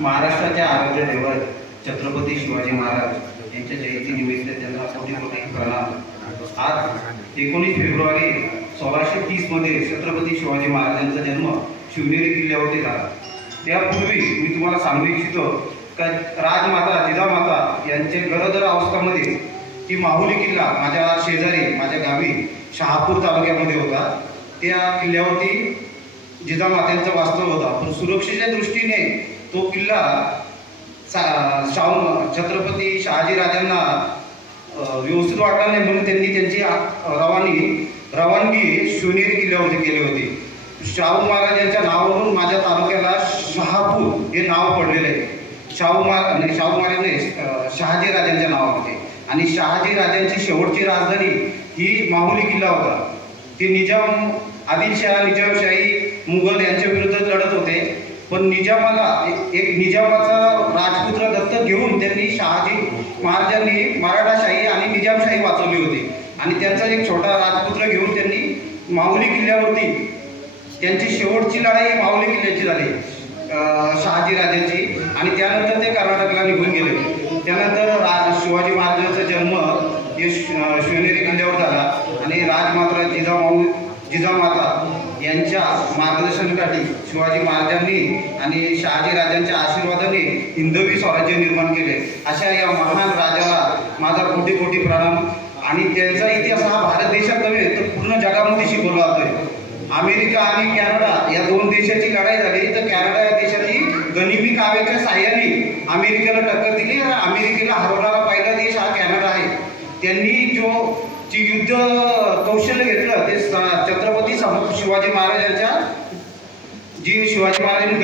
महाराष्ट्राचे आराध्य दैवत छत्रपती शिवाजी महाराज यांच्या जयंतीनिमित्त त्यांना कोटी कोटी प्रणाम। आज 19 फेब्रुवारी 1630 मध्ये छत्रपती शिवाजी महाराजांचा जन्म शिवनेरी किल्ल्यावरती झाला। त्यापूर्वी मी तुम्हाला सांगू इच्छितो का राजमाता जिजामाता यांचे गरोदर अवस्थेमध्ये ती माहुली किल्ला माझ्या शेजारी माझ्या गावी शहापूर तालुक्यामध्ये होता। त्या किल्ल्यावरती जिजामातांचं वास्तव होता, पण सुरक्षेच्या दृष्टीने तो किल्ला छत्रपती शहाजीराजांना व्यवस्थित वाटला नाही, म्हणून त्यांनी त्यांची रवानगी शिवनेरी किल्ल्यावरती केली होती। शाहू महाराज यांच्या नावावरून माझ्या तालुक्याला शहापूर हे नाव पडलेले आहे। शाहू महाराज नाही, शहाजीराजांच्या नावावरती। आणि शहाजीराजांची शेवटची राजधानी ही माहुली किल्ला होता। ते आदिलशाह निजामशाही मुघल यांच्या विरुद्ध लढत होते, पण निजामाचा राजपुत्र दत्तक घेऊन त्यांनी शहाजी महाराजांनी मराठाशाही आणि निजामशाही वाचवली होती। आणि त्यांचा एक छोटा राजपुत्र घेऊन त्यांनी माहुली किल्ल्यावरती त्यांची शेवटची लढाई माहुली किल्ल्याची झाली शहाजीराजांची। आणि त्यानंतर ते कर्नाटकला निघून गेले। त्यानंतर शिवाजी महाराजांचा जन्म हे शिवनेरी किल्ल्यावर झाला आणि राजमाता जिजामाता यांच्या मार्गदर्शनाखाली शिवाजी महाराजांनी आणि शहाजीराजांच्या आशीर्वादाने हिंदवी स्वराज्य निर्माण केले। अशा या महान राजाला माझा कोटी कोटी प्रणाम। आणि त्यांचा इतिहास हा भारत देशात नव्हे तर पूर्ण जगामध्ये शिकवला जातोय। अमेरिका आणि कॅनडा या दोन देशाची लढाई झाली, तर कॅनडा या देशाची गनिमी काव्याच्या साह्याने अमेरिकेला टक्कर दिली आणि अमेरिकेला हरवणारा पहिला देश हा कॅनडा आहे। त्यांनी युद्ध कौशल्य घेतलं ते छत्रपती शिवाजी महाराजांच्या शिवाजी महाराजांनी